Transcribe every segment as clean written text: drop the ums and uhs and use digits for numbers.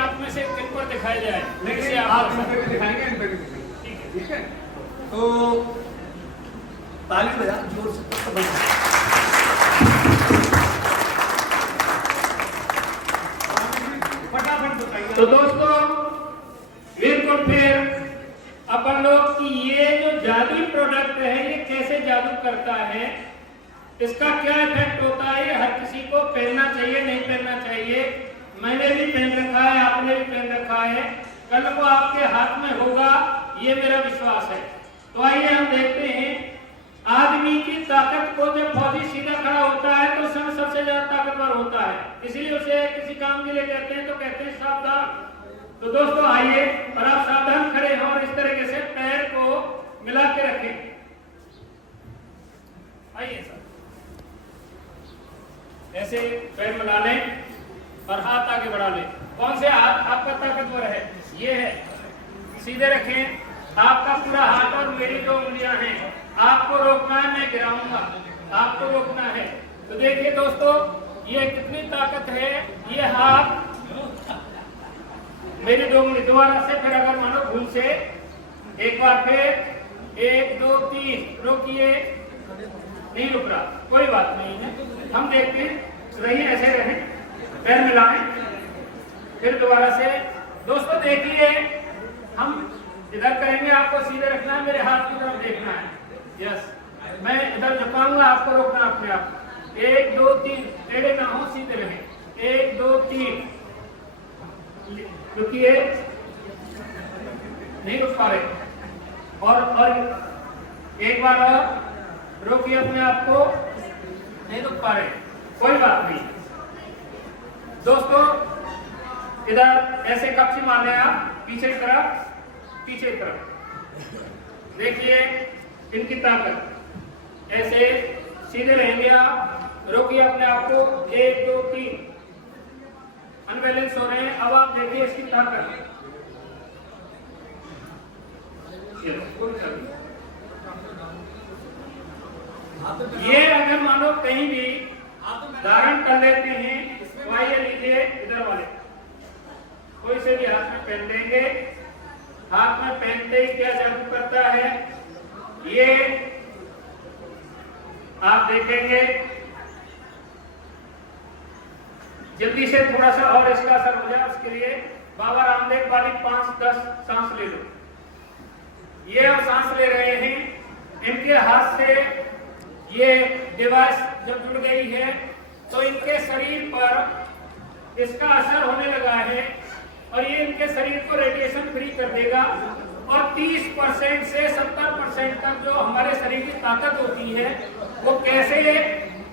आप में से किन पर दिखाया जाए? नहीं, आप इन पे भी दिखाएंगे, इन पे भी दिखाएंगे। ठीक है, तो ताली बजा जोर से फटाफट बताइए। तो दोस्तों बिल्कुल फिर अपन लोग की ये जो जादुई प्रोडक्ट है ये कैसे जादू करता है, इसका क्या इफेक्ट होता है, ये हर किसी को पहनना चाहिए नहीं पहनना चाहिए। मैंने भी पहन रखा है, आपने भी पहन रखा है, कल को आपके हाथ में होगा ये मेरा विश्वास है। तो आइए हम देखते हैं आदमी की ताकत को। जब फौजी सीधा खड़ा होता है तो उसमें सबसे ज्यादा ताकतवर होता है, इसलिए उसे किसी काम के लिए कहते हैं तो कहते हैं सावधान। तो दोस्तों आइए और आप सावधान खड़े हों और इस तरीके से पैर को मिला के रखें। आइए सर, ऐसे पैर मिला लें और हाथ आगे बढ़ा लें। कौन से हाथ आपका ताकतवर है? ये है। सीधे रखें, आपका पूरा हाथ और मेरी 2 उंगलियां हैं। आपको रोकना है, मैं गिराऊंगा, आपको रोकना है। तो देखिए दोस्तों ये कितनी ताकत है। ये हाथ मेरी 2 उंगली, दोबारा से फिर अगर मानो भूल से एक बार फिर 1 2 3 रोकिए, नहीं रुक रहा, कोई बात नहीं है, हम देखते हैं। रहिए, ऐसे रहे, पैर मिलाएं, फिर दोबारा से। दोस्तों देखिए हम इधर करेंगे, आपको सीधे रखना है, मेरे हाथ की तरफ देखना है। यस, मैं इधर झुकाऊंगा, आपको रोकना अपने आप। 1 2 3, टेढ़े ना हो, सीधे रहे। 1 2 3, रुकिए, नहीं रुक पा रहे, और एक बार और रोकिए अपने आप को, नहीं रुक पा रहे, कोई बात नहीं। दोस्तों इधर ऐसे कपची मारने आप, पीछे की तरफ, पीछे की तरफ। देखिए इनकी ताकत, ऐसे सीधे रहेंगे आप, रोकिए अपने आप को। 1 2 3, अनबैलेंस हो रहे हैं। अब आप देखिए इसकी ताकत, ये अगर मानो कहीं भी धारण कर लेते हैं तो आइए लीजिए इधर वाले, कोई से भी हाथ में पहन लेंगे। हाथ में पहनते ही क्या जादू करता है ये आप देखेंगे। जल्दी से थोड़ा सा और इसका असर हो जाए, उसके लिए बाबा रामदेव वाली 5-10 सांस ले लो। ये अब सांस ले रहे हैं, इनके हाथ से ये डिवाइस जब जुड़ गई है तो इनके शरीर पर इसका असर होने लगा है और ये इनके शरीर को रेडिएशन फ्री कर देगा। और 30% से 70% तक जो हमारे शरीर की ताकत होती है वो कैसे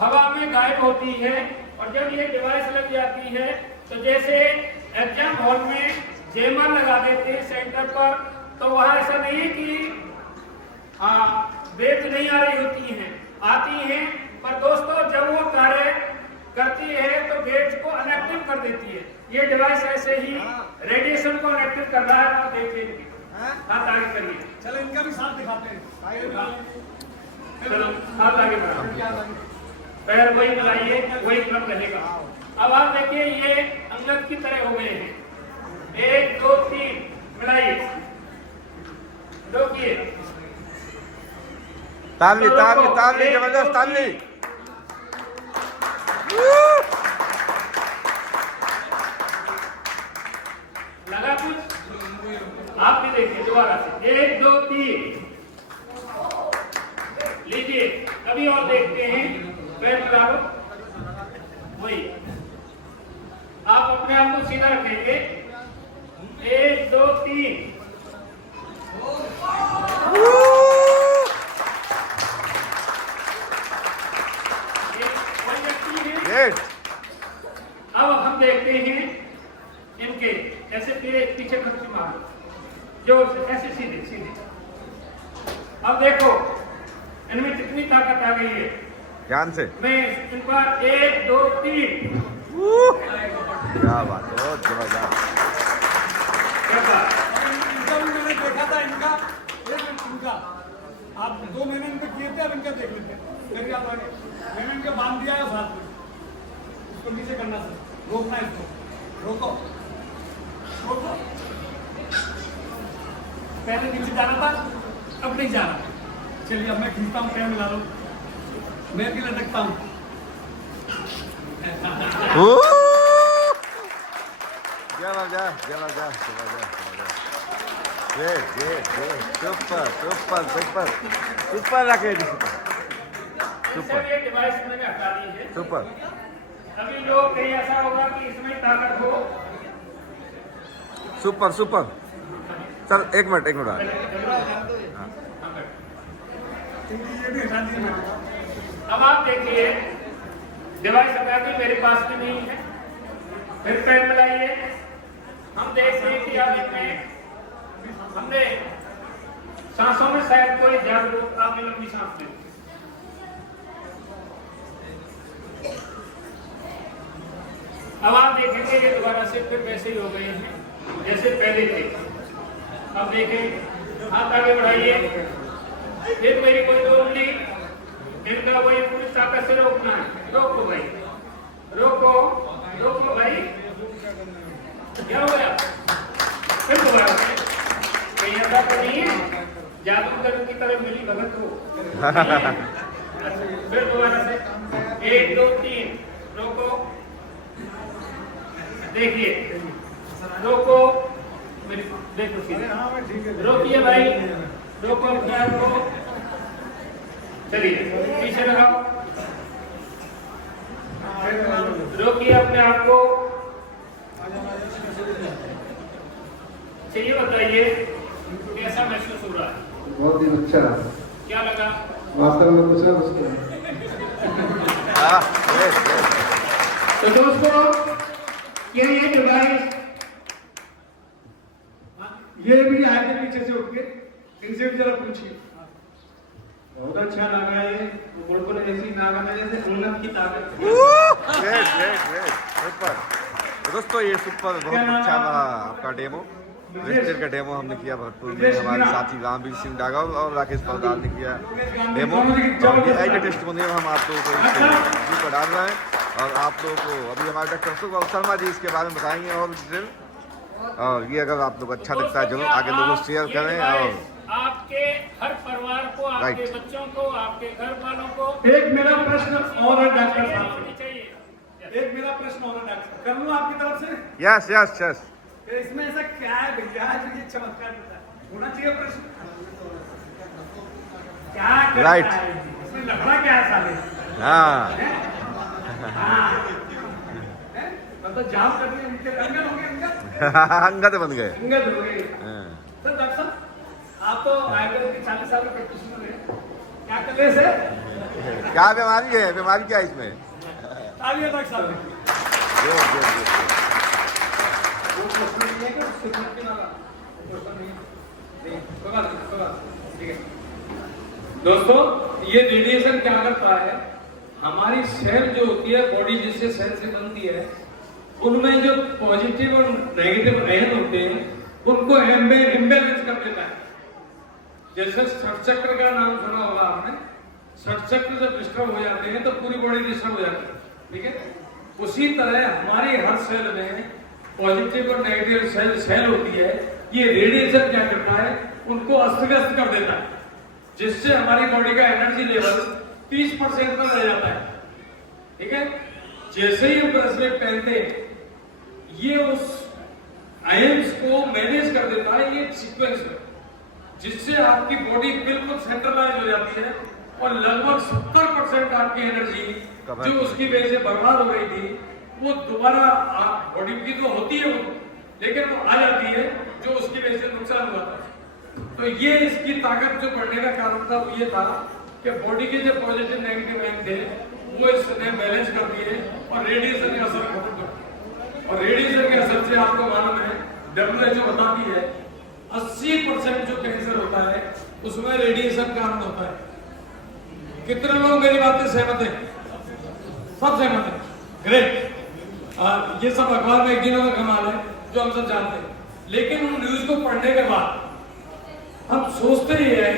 हवा में गायब होती है। और जब ये डिवाइस लग जाती है तो जैसे एग्जाम हॉल में जेमर लगा देते हैं सेंटर पर, तो वहां ऐसा नहीं है कि वेव नहीं आ रही होती हैं, आती हैं, पर दोस्तों जब वो कार्य करती है तो वेव्स को अनएक्टिव कर देती है। ये डिवाइस ऐसे ही रेडिएशन को अनएक्टिव कर रहा है। आप देखिए, हाथ आगे करिए, चलो इनका भी साथ दिखाते हैं। चलो हाथ आगे बढ़ाओ, पैर वही मिलाइए, वही क्रम रहेगा। अब आप देखिए ये अंगद की तरह हो गए हैं। 1 2 3 मिलाइए, रोकिए, ताली ताली ताली, जबरदस्त ताली। लगा कुछ? आप भी देखिए दोबारा से। 1 2 3 लीजिए, अभी और देखते हैं, पैर मिला लो, वही आप अपने आप को सीधा रखेंगे। 1 2 3 अब हम देखते हैं इनके ऐसे पीछे खर्ची मारो, जोर से ऐसे सीधे सीधे। अब देखो इनमें कितनी ताकत आ गई है। ध्यान से मैं इन पर 1 2 3, क्या बात है, बहुत जबरदस्त। मैंने देखा था इनका आप 2 महीने इनके किए थे, अब इनका देख लेते हैं। आप आगे मैंने इनका बांध दिया है साथ में, इसको नीचे करना सर, रोकना इसको, रोको पहले नीचे जाना था, अब नहीं जा रहा। चलिए अब मैं खींचता हूँ, पैर मिला लो, मैं भी लटकता हूँ। जबरदस्त जबरदस्त जबरदस्त great great great super super super super Rakesh ji super ये डिवाइस मैंने हटा दी है। सुपर अभी लोग कहीं ऐसा होगा कि इसमें ताकत हो। सुपर सुपर सर एक मिनट ये भी हटा दिया मैंने। अब आप देखिए डिवाइस हटा दी, मेरे पास भी नहीं है। फिर पैर मिलाइए, हम देखते हैं कि अब इनमें हमने सांसों में शायद कोई जागरूक आपने लंबी सांस ली। अब आप देखेंगे ये दोबारा से फिर वैसे ही हो गए हैं जैसे पहले थे। अब देखें, हाथ आगे बढ़ाइए, ये तो मेरी कोई दो उंगली, इनका वही पूरी ताकत से रोकना है। रोको भाई, रोको रोको भाई, क्या हो गया? फिर दोबारा से कहीं ऐसा तो नहीं है जादूगर की तरह मिली भगत हो। फिर दोबारा से 1 2 3 रोको, देखिए रोको, देखो सीधे रोकिए भाई, रोको अपने आप को, चलिए पीछे लगाओ, रोकिए अपने आप को। चलिए बताइए कैसा महसूस हो रहा है? बहुत ही अच्छा, क्या लगा? वास्तव में कुछ ना कुछ तो दोस्तों ये डिवाइस ये भी आए थे पीछे से उठ के, इनसे भी जरा पूछिए। बहुत अच्छा लगा। ये बिल्कुल ऐसी नागा है जैसे उन्नत की ताकत। ग्रेट ग्रेट ग्रेट सुपर दोस्तों ये सुपर बहुत अच्छा रहा आपका डेमो। रजिस्टर का डेमो हमने किया भरतपुर में, हमारे साथी रामवीर सिंह डागा और राकेश पौदार ने किया डेमो। और ये आई टेस्टिमोनियल हम आप लोगों को इससे यूट्यूब पर डाल रहे हैं और आप लोगों को अभी हमारे डॉक्टर सुगौर शर्मा जी इसके बारे में बताएंगे और डिटेल। और ये अगर आप लोग अच्छा लगता है जरूर आगे लोगों को शेयर करें। और आपके हर परिवार को, आपके बच्चों को, आपके घर वालों को। एक मेरा प्रश्न और है डॉक्टर साहब होनी से, चाहिए। एक मेरा प्रश्न और है डॉक्टर साहब, कर लूं आपकी तरफ से? यस यस यस कि इसमें ऐसा क्या है भैया जो ये चमत्कार देता है? होना चाहिए प्रश्न। क्या करता Right. है इसमें? लफड़ा क्या है साले? हाँ हैं? मतलब जाम कर दिए, उनके अंगद हो गए, अंगद बन गए। अंगद हो गए। हाँ। सर डॉक्टर साहब, आप तो आयुर्वेद के 40 साल के प्रैक्टिशनर हैं, क्या कर रहे हैं? क्या बीमारी है, बीमारी क्या है इसमें? तालियां डॉक्टर साहब। गुड गुड गुड वो प्रश्न नहीं है कि सुनने के नाला प्रश्न नहीं है। ठीक है दोस्तों, ये रेडिएशन क्या करता है? हमारी सेल जो होती है, बॉडी जिससे सेल से बनती है, उनमें जो पॉजिटिव और नेगेटिव आयन होते हैं उनको इम्बैलेंस कर देता है। जैसे षटचक्र का नाम सुना होगा आपने, षटचक्र जब डिस्टर्ब हो जाते हैं तो पूरी बॉडी डिस्टर्ब हो जाती है। ठीक है, उसी तरह हमारी हर सेल में पॉजिटिव और नेगेटिव सेल होती है। ये रेडिएशन क्या करता है? उनको अस्त व्यस्त कर देता है, जिससे हमारी बॉडी का एनर्जी लेवल 30% पर रह जाता है। ठीक है, जैसे ही ब्रेसलेट पहनते हैं ये उस आयंस को मैनेज कर देता है, ये सीक्वेंस में, जिससे आपकी बॉडी बिल्कुल सेंट्रलाइज हो जाती है और लगभग 70% आपकी एनर्जी जो उसकी वजह से बर्बाद हो गई थी वो दोबारा बॉडी की तो होती है वो, लेकिन वो आ जाती है जो उसकी वजह से नुकसान हुआ था। तो ये इसकी ताकत जो बढ़ने का कारण था वो ये था कि बॉडी के जो पॉजिटिव नेगेटिव आयन थे वो इसने बैलेंस कर दिए और रेडिएशन का असर खत्म कर दिया। और रेडिएशन के असर से आपको मालूम है, WHO बताती है 80% जो कैंसर होता है उसमें रेडिएशन कारण होता है। कितने लोग मेरी बात से सहमत हैं? सब सहमत हैं, ग्रेट। ये सब अखबार में एक दिनों का कमाल है जो हम सब जानते हैं। लेकिन उन न्यूज को पढ़ने के बाद हम सोचते ही हैं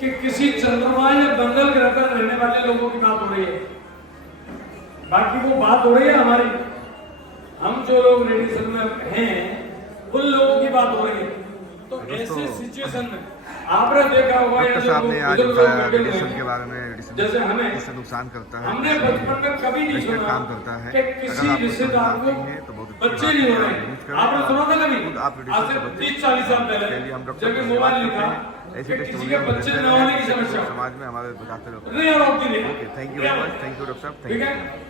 कि किसी चंद्रमा या मंगल ग्रह पर रहने वाले लोगों की बात हो रही है, बाकी वो बात हो रही है हमारी। हम जो लोग रेडिएशन में हैं उन लोगों की बात हो रही है। तो दोस्तों, ऐसे सिचुएशन में आपने देखा होगा या डॉक्टर जो साहब ने आज बुजुर्ग लोग बताया बैठे हुए रेडिएशन हैं, के बारे में। रेडिएशन जैसे हमें कैसे नुकसान करता है, हमने बचपन में कभी नहीं कैसे सुना काम करता है। कि अगर किसी आप रिश्तेदार को नहीं है तो बहुत अच्छी बच्चे बात नहीं है, हो रहे आप यूज हैं। करें। आपने सुना था कभी? खुद आप आज से 30-40 साल इसके लिए पहले हम डॉक्टर जब को मोबाइल धन्यवाद नहीं था करते हैं। ऐसे कि किसी के टेस्टिमोनियल बच्चे देते न रहें, होने की समस्या समाज में हमारे बताते रहते हैं। नहीं होती नहीं। Okay, thank you very much, thank you doctor साहब, ठीक थैंक है यू।